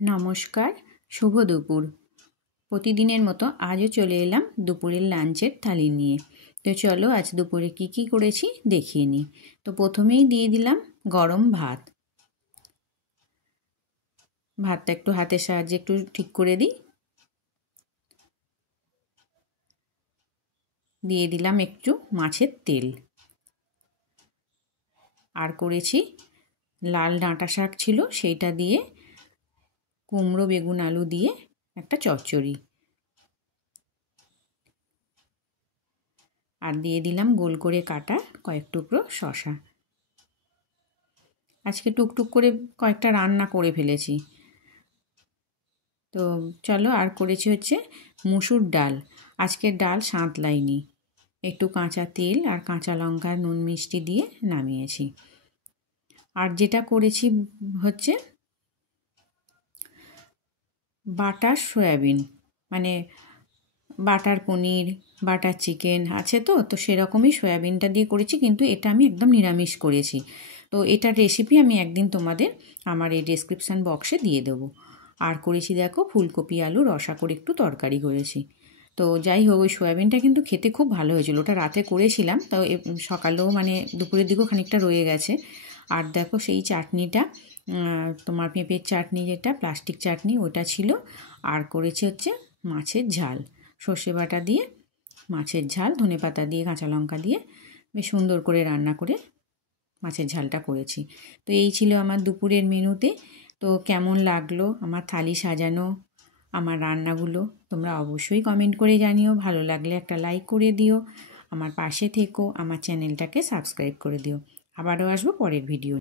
নমস্কার, শুভ দুপুর। প্রতিদিনের মতো আজও চলে এলাম দুপুরের লাঞ্চের থালি নিয়ে। তো চলো আজ দুপুরে কি করেছি দেখিয়ে নিই। তো প্রথমেই দিয়ে দিলাম গরম ভাত। ভাতটা একটু হাতের সাহায্যে একটু ঠিক করে দিই। দিয়ে দিলাম একটু মাছের তেল। আর করেছি লাল ডাঁটা শাক ছিল, সেইটা দিয়ে কুমড়ো বেগুন আলু দিয়ে একটা চচ্চড়ি। আর দিয়ে দিলাম গোল করে কাটা কয়েক টুকরো শসা। আজকে টুকটুক করে কয়েকটা রান্না করে ফেলেছি। তো চলো, আর করেছি হচ্ছে মুসুর ডাল। আজকের ডাল সাঁতলাইনি, একটু কাঁচা তেল আর কাঁচা লঙ্কা নুন মিষ্টি দিয়ে নামিয়েছি। আর যেটা করেছি হচ্ছে বাটার সয়াবিন, মানে বাটার পনির, বাটার চিকেন আছে তো সেরকমই সয়াবিনটা দিয়ে করেছি, কিন্তু এটা আমি একদম নিরামিষ করেছি। তো এটার রেসিপি আমি একদিন তোমাদের আমার এই ডেসক্রিপশান বক্সে দিয়ে দেবো। আর করেছি দেখো ফুলকপি আলু রসা করে একটু তরকারি করেছি। তো যাই হোক, ওই সয়াবিনটা কিন্তু খেতে খুব ভালো হয়েছিল। ওটা রাতে করেছিলাম, তো সকালেও মানে দুপুরের দিকেও খানিকটা রয়ে গেছে। আর দেখো সেই চাটনিটা, তোমার পেঁপের চাটনি, যেটা প্লাস্টিক চাটনি, ওটা ছিল। আর করেছি হচ্ছে মাছের ঝাল, সর্ষে বাটা দিয়ে মাছের ঝাল, ধনেপাতা দিয়ে কাঁচা লঙ্কা দিয়ে বেশ সুন্দর করে রান্না করে মাছের ঝালটা করেছি। তো এই ছিল আমার দুপুরের মেনুতে। তো কেমন লাগলো আমার থালি সাজানো, আমার রান্নাগুলো, তোমরা অবশ্যই কমেন্ট করে জানিও। ভালো লাগলে একটা লাইক করে দিও, আমার পাশে থেকো, আমার চ্যানেলটাকে সাবস্ক্রাইব করে দিও। আবারও আসবো পরের ভিডিও।